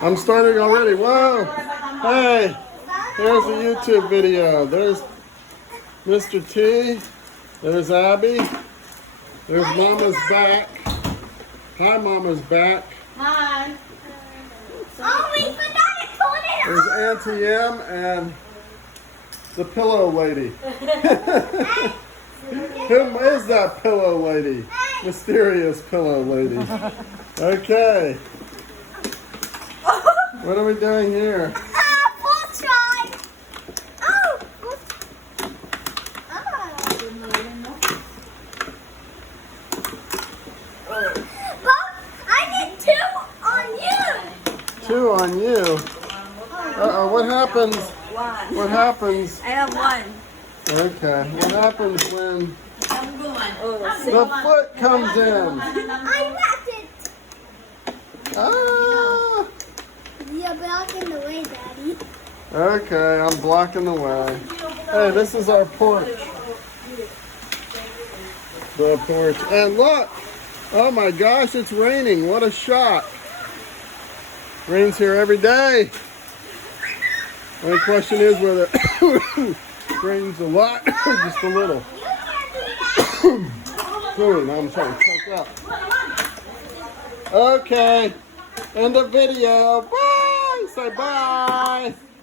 I'm starting already. Whoa! Hey, here's a YouTube video. There's Mr. T. There's Abby. There's Mama's back. Hi, Mama's back. Hi. Oh, we forgot to put it on. There's Auntie M and the pillow lady. Who is that pillow lady? Mysterious pillow lady. Okay. What are we doing here? We'll try. Oh. But I did 2 on you. 2 on you. Uh-oh, what happens? 1. What happens? I have 1. Okay, what happens when Oh, the foot comes in? I wrapped it. Ah! You're blocking the way, Daddy. Okay, I'm blocking the way. Hey, this is our porch. The porch. And look! Oh my gosh, it's raining. What a shock. Rains here every day. The question is whether it rains a lot or just a little. Sorry, now I'm trying to choke up. Okay, end of video. Bye! Say bye!